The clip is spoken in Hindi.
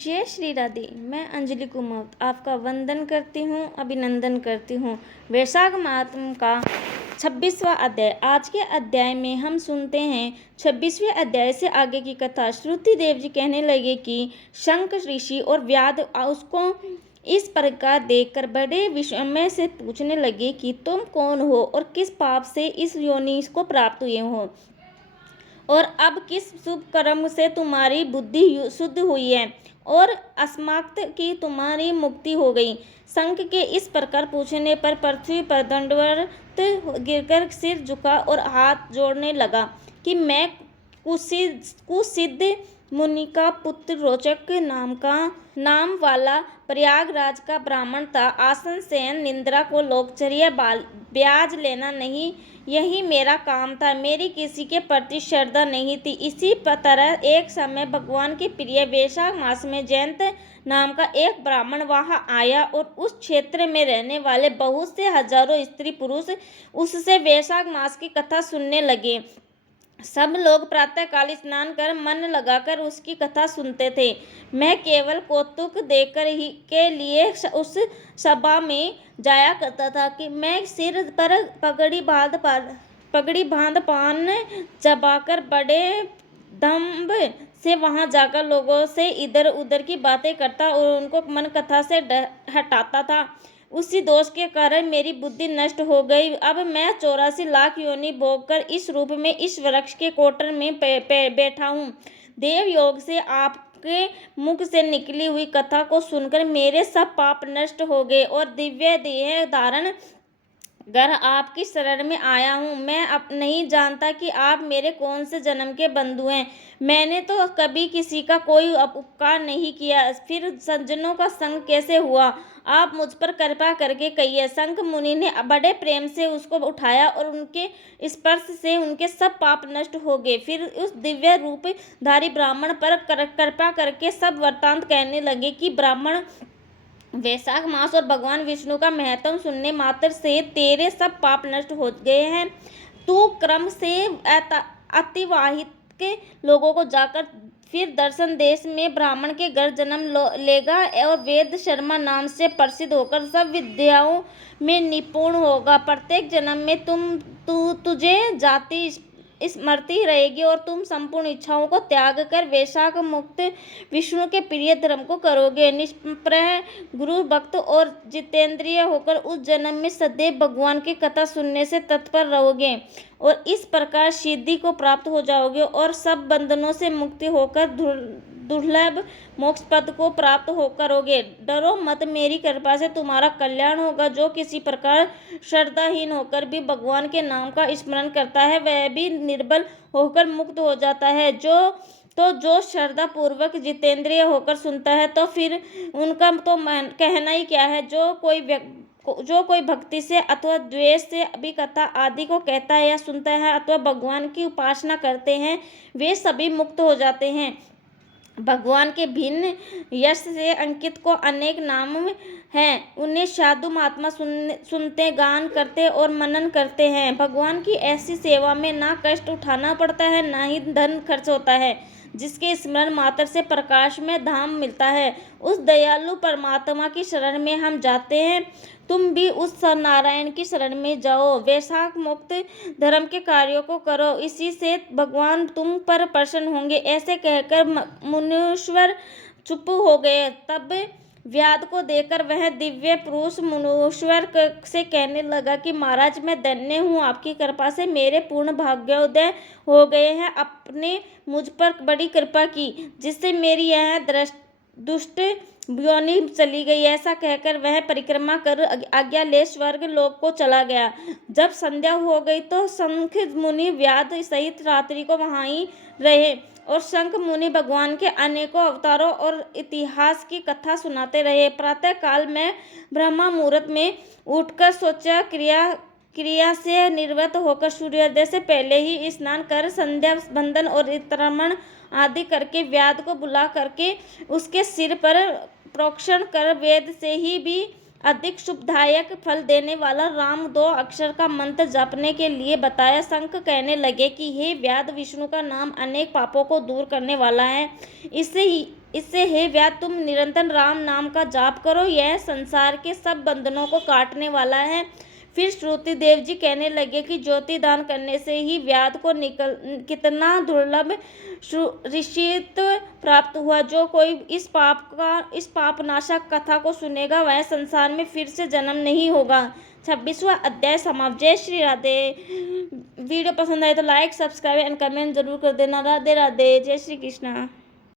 जय श्री राधे। मैं अंजलि कुमार आपका वंदन करती हूँ, अभिनंदन करती हूँ। वैशाख माह का 26वां अध्याय। आज के अध्याय में हम सुनते हैं 26वें अध्याय से आगे की कथा। श्रुति देव जी कहने लगे कि शंख ऋषि और व्याध उसको इस प्रकार देखकर बड़े विस्मय से पूछने लगे कि तुम कौन हो और किस पाप से इस योनि को प्राप्त हुए हो, और अब किस शुभ कर्म से तुम्हारी बुद्धि शुद्ध हुई है और अस्माक्त की तुम्हारी मुक्ति हो गई। शंख के इस प्रकार पूछने पर पृथ्वी पर दंडवत गिरकर सिर झुका और हाथ जोड़ने लगा कि मैं कुसिद्ध मुनि का पुत्र रोचक नाम वाला प्रयागराज का ब्राह्मण था। आसन शयन निंद्रा को लोकचर्या ब्याज लेना नहीं, यही मेरा काम था। मेरी किसी के प्रति श्रद्धा नहीं थी। इसी तरह एक समय भगवान के प्रिय वैशाख मास में जयंत नाम का एक ब्राह्मण वहां आया और उस क्षेत्र में रहने वाले बहुत से हजारों स्त्री पुरुष उससे वैशाख मास की कथा सुनने लगे। सब लोग प्रातःकाल स्नान कर मन लगाकर उसकी कथा सुनते थे। मैं केवल कौतुक देकर ही के लिए उस सभा में जाया करता था कि मैं सिर पर पगड़ी बांध पान चबाकर बड़े दम्भ से वहां जाकर लोगों से इधर उधर की बातें करता और उनको मन कथा से हटाता था। उसी दोष के कारण मेरी बुद्धि नष्ट हो गई। अब मैं 84 लाख योनि भोगकर इस रूप में इस वृक्ष के कोटर में बैठा हूँ। देव योग से आपके मुख से निकली हुई कथा को सुनकर मेरे सब पाप नष्ट हो गए और दिव्य देह धारण घर आपकी शरण में आया हूँ। मैं अब नहीं जानता कि आप मेरे कौन से जन्म के बंधु हैं। मैंने तो कभी किसी का कोई उपकार नहीं किया, फिर सज्जनों का संग कैसे हुआ? आप मुझ पर कृपा करके कहिए। शंख मुनि ने बड़े प्रेम से उसको उठाया और उनके स्पर्श से उनके सब पाप नष्ट हो गए। फिर उस दिव्य रूपधारी ब्राह्मण पर कृपा करके सब वृत्तांत कहने लगे कि ब्राह्मण, वैशाख मास और भगवान विष्णु का महत्व सुनने मात्र से तेरे सब पाप नष्ट हो गए हैं। तू क्रम से अतिवाहित के लोगों को जाकर फिर दर्शन देश में ब्राह्मण के घर जन्म लेगा और वेद शर्मा नाम से प्रसिद्ध होकर सब विद्याओं में निपुण होगा। प्रत्येक जन्म में तुझे जाति स्मृति रहेगी और तुम संपूर्ण इच्छाओं को त्याग कर वैशाख मुक्त विष्णु के प्रिय धर्म को करोगे। निष्प्रह गुरु भक्त और जितेंद्रिय होकर उस जन्म में सदैव भगवान की कथा सुनने से तत्पर रहोगे और इस प्रकार सिद्धि को प्राप्त हो जाओगे और सब बंधनों से मुक्ति होकर दुर्लभ मोक्ष पद को प्राप्त करोगे। डरो मत, मेरी कृपा से तुम्हारा कल्याण होगा। जो किसी प्रकार श्रद्धाहीन होकर भी भगवान के नाम का स्मरण करता है वह भी निर्बल होकर मुक्त हो जाता है। जो श्रद्धा पूर्वक जितेंद्रिय होकर सुनता है तो फिर उनका तो कहना ही क्या है। जो कोई भक्ति से अथवा द्वेष से भी कथा आदि को कहता है या सुनता है अथवा भगवान की उपासना करते हैं वे सभी मुक्त हो जाते हैं। भगवान के भिन्न यश से अंकित को अनेक नाम हैं। उन्हें साधु महात्मा सुनते, गान करते और मनन करते हैं। भगवान की ऐसी सेवा में ना कष्ट उठाना पड़ता है ना ही धन खर्च होता है, जिसके स्मरण मात्र से प्रकाश में धाम मिलता है। उस दयालु परमात्मा की शरण में हम जाते हैं। तुम भी उस नारायण की शरण में जाओ। वैशाख मुक्त धर्म के कार्यों को करो, इसी से भगवान तुम पर प्रसन्न होंगे। ऐसे कहकर मुनीश्वर चुप हो गए। तब व्याध को देखकर वह दिव्य पुरुष मुनीश्वर से कहने लगा कि महाराज, मैं धन्य हूँ। आपकी कृपा से मेरे पूर्ण भाग्योदय हो गए हैं। आपने मुझ पर बड़ी कृपा की जिससे मेरी यह दुष्ट योनि चली गई। ऐसा कहकर वह परिक्रमा कर आज्ञा ले स्वर्ग लोक को चला गया। जब संध्या हो गई तो शंख मुनि व्याध सहित रात्रि को वहां ही रहे और शंख मुनि भगवान के अनेकों अवतारों और इतिहास की कथा सुनाते रहे। प्रातः काल में ब्रह्म मुहूर्त में उठकर सोचा क्रिया से निवृत्त होकर सूर्योदय से पहले ही स्नान कर संध्या बंदन और तर्पण आदि करके व्याध को बुला करके उसके सिर पर प्रोक्षण कर वेद से ही भी अधिक शुभदायक फल देने वाला राम 2 अक्षर का मंत्र जपने के लिए बताया। शंख कहने लगे कि हे व्याध, विष्णु का नाम अनेक पापों को दूर करने वाला है। इससे हे व्याध तुम निरंतर राम नाम का जाप करो, यह संसार के सब बंधनों को काटने वाला है। फिर श्रुति देव जी कहने लगे कि ज्योति दान करने से ही व्याध को कितना दुर्लभ ऋषित्व प्राप्त हुआ। जो कोई इस पाप नाशक कथा को सुनेगा वह संसार में फिर से जन्म नहीं होगा। 26वां अध्याय समाप्त। जय श्री राधे। वीडियो पसंद आए तो लाइक, सब्सक्राइब एंड कमेंट जरूर कर देना। राधे राधे। जय श्री कृष्णा।